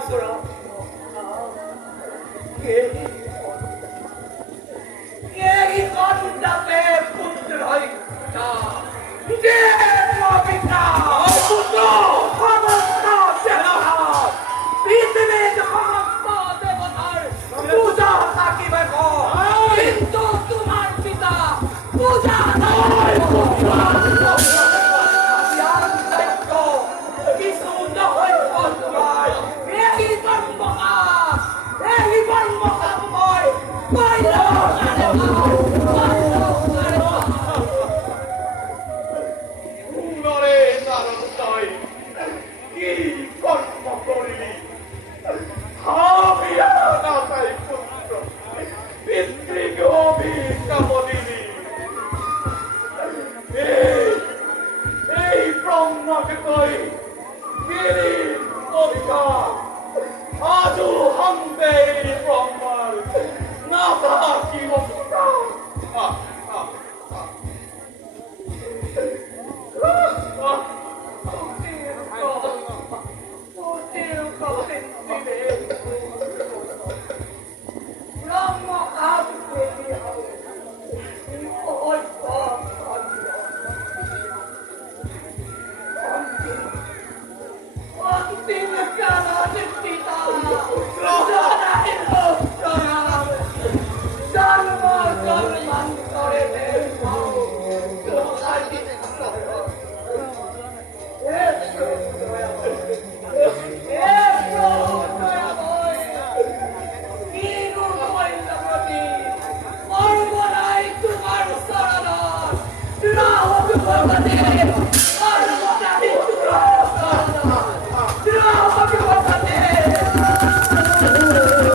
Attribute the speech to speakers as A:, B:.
A: 앞으로 아, 아, 아. 예. Hey,